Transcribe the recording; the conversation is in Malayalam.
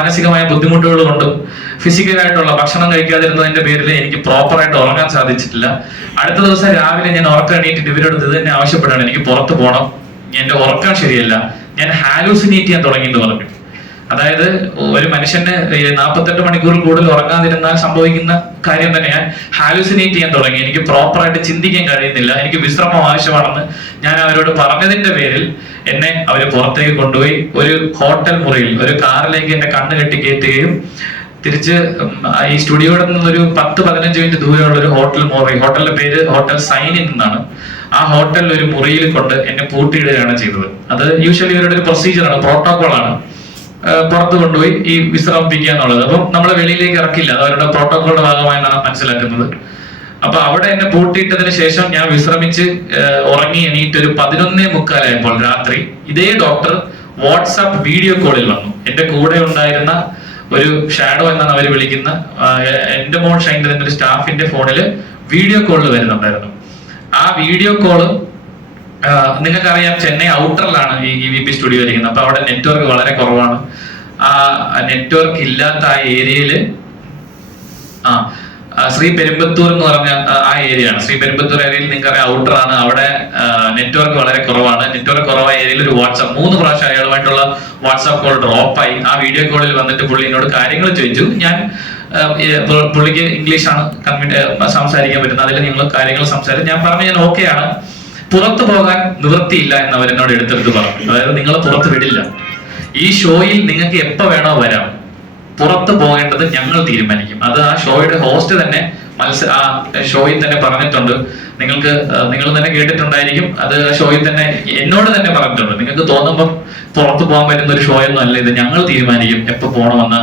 മാനസികമായ ബുദ്ധിമുട്ടുകൾ കൊണ്ടും ഫിസിക്കലായിട്ടുള്ള ഭക്ഷണം കഴിക്കാതിരുന്നതിന്റെ പേരിൽ എനിക്ക് പ്രോപ്പറായിട്ട് ഉറങ്ങാൻ സാധിച്ചിട്ടില്ല. അടുത്ത ദിവസം രാവിലെ ഞാൻ ഉറക്കം എണീറ്റിട്ട് ഇവരോട് ഇത് തന്നെ ആവശ്യപ്പെടുകയാണ്. എനിക്ക് പുറത്ത് പോകണം എന്റെ ഉറക്കം ശരിയല്ല. ഞാൻ ഹാലൂസിനേറ്റ് ചെയ്യാൻ തുടങ്ങി എന്ന് പറഞ്ഞു. അതായത് ഒരു മനുഷ്യന് നാൽപ്പത്തെട്ട് മണിക്കൂറിൽ കൂടുതൽ ഉറങ്ങാതിരുന്നാൽ സംഭവിക്കുന്ന കാര്യം തന്നെ ഞാൻ ഹാലുസിനേറ്റ് ചെയ്യാൻ തുടങ്ങി. എനിക്ക് പ്രോപ്പറായിട്ട് ചിന്തിക്കാൻ കഴിയുന്നില്ല. എനിക്ക് വിശ്രമം ആവശ്യമാണെന്ന് ഞാൻ അവരോട് പറഞ്ഞതിന്റെ പേരിൽ എന്നെ അവർ പുറത്തേക്ക് കൊണ്ടുപോയി ഒരു ഹോട്ടൽ മുറിയിൽ ഒരു കാറിലേക്ക് എന്റെ കണ്ണ് കെട്ടി കയറ്റുകയും തിരിച്ച് ഈ സ്റ്റുഡിയോയുടെ നിന്നൊരു പത്ത് പതിനഞ്ച് മിനിറ്റ് ദൂരമുള്ള ഒരു ഹോട്ടൽ മുറി ഹോട്ടലിന്റെ പേര് ഹോട്ടൽ സൈനിൻ എന്നാണ്. ആ ഹോട്ടലിൽ ഒരു മുറിയിൽ കൊണ്ട് എന്നെ പൂട്ടിയിടുകയാണ് ചെയ്തത്. അത് യൂഷ്വലി ഇവരുടെ ഒരു പ്രൊസീജിയറാണ് പ്രോട്ടോകോൾ ആണ് പുറത്ത് കൊണ്ടുപോയി ഈ വിശ്രമിപ്പിക്കുക എന്നുള്ളത്. അപ്പം നമ്മളെ വെളിയിലേക്ക് ഇറക്കില്ല. അത് അവരുടെ പ്രോട്ടോകോളിന്റെ ഭാഗമായെന്നാണ് മനസ്സിലാക്കുന്നത്. അപ്പൊ അവിടെ എന്നെ പൂട്ടിയിട്ടതിന് ശേഷം ഞാൻ വിശ്രമിച്ച് ഉറങ്ങി എണീറ്റ് ഒരു പതിനൊന്നേ മുക്കാലായപ്പോൾ രാത്രി ഇതേ ഡോക്ടർ വാട്സാപ്പ് വീഡിയോ കോളിൽ വന്നു. എന്റെ കൂടെ ഉണ്ടായിരുന്ന ഒരു ഷാഡോ എന്നാണ് അവർ വിളിക്കുന്ന എന്റെ മോൾ ഒരു സ്റ്റാഫിന്റെ ഫോണിൽ വീഡിയോ കോളിൽ വരുന്നുണ്ടായിരുന്നു. ആ വീഡിയോ കോൾ നിങ്ങൾക്കറിയാം ചെന്നൈ ഔട്ടറിലാണ് ഈ ഇ വി പി സ്റ്റുഡിയോ ഇരിക്കുന്നത്. അപ്പൊ അവിടെ നെറ്റ്വർക്ക് വളരെ കുറവാണ്. ആ നെറ്റ്വർക്ക് ഇല്ലാത്ത ആ ഏരിയയിൽ ആ ശ്രീ പെരുമ്പത്തൂർ എന്ന് പറഞ്ഞ ആ, ഏരിയ ആണ് ശ്രീ പെരുമ്പത്തൂർ ഏരിയയിൽ നിങ്ങൾക്ക് അറിയാം ഔട്ടർ ആണ് അവിടെ നെറ്റ്വർക്ക് വളരെ കുറവാണ്. നെറ്റ്വർക്ക് കുറവായ ഏരിയയിൽ ഒരു വാട്സാപ്പ് മൂന്ന് പ്രാവശ്യം അയാളുമായിട്ടുള്ള വാട്സാപ്പ് കോൾ ഡ്രോപ്പായി ആ വീഡിയോ കോളിൽ വന്നിട്ട് പുള്ളി എന്നോട് കാര്യങ്ങൾ ചോദിച്ചു. ഞാൻ പുള്ളിക്ക് ഇംഗ്ലീഷാണ് കമ്മ്യൂണി സംസാരിക്കാൻ പറ്റുന്നത്. അതിൽ ഞങ്ങൾ കാര്യങ്ങൾ സംസാരിച്ചു. ഞാൻ പറഞ്ഞു ഞാൻ ഓക്കെയാണ് പുറത്തു പോകാൻ നിവൃത്തിയില്ല എന്ന് അവരെന്നോട് എടുത്തെടുത്ത് പറഞ്ഞു. അതായത് നിങ്ങളെ പുറത്ത് വിടില്ല. ഈ ഷോയിൽ നിങ്ങൾക്ക് എപ്പോ വേണോ വരാം. പുറത്ത് പോകേണ്ടത് ഞങ്ങൾ തീരുമാനിക്കും. അത് ആ ഷോയുടെ ഹോസ്റ്റ് തന്നെ മത്സര ആ ഷോയിൽ തന്നെ പറഞ്ഞിട്ടുണ്ട്. നിങ്ങൾക്ക് നിങ്ങൾ തന്നെ കേട്ടിട്ടുണ്ടായിരിക്കും. അത് ആ ഷോയിൽ തന്നെ എന്നോട് തന്നെ പറഞ്ഞിട്ടുണ്ട്. നിങ്ങൾക്ക് തോന്നുമ്പോൾ പുറത്ത് പോകാൻ പറ്റുന്ന ഒരു ഷോ ഒന്നും അല്ല. ഇത് ഞങ്ങൾ തീരുമാനിക്കും. എപ്പോ പോകണമെന്ന്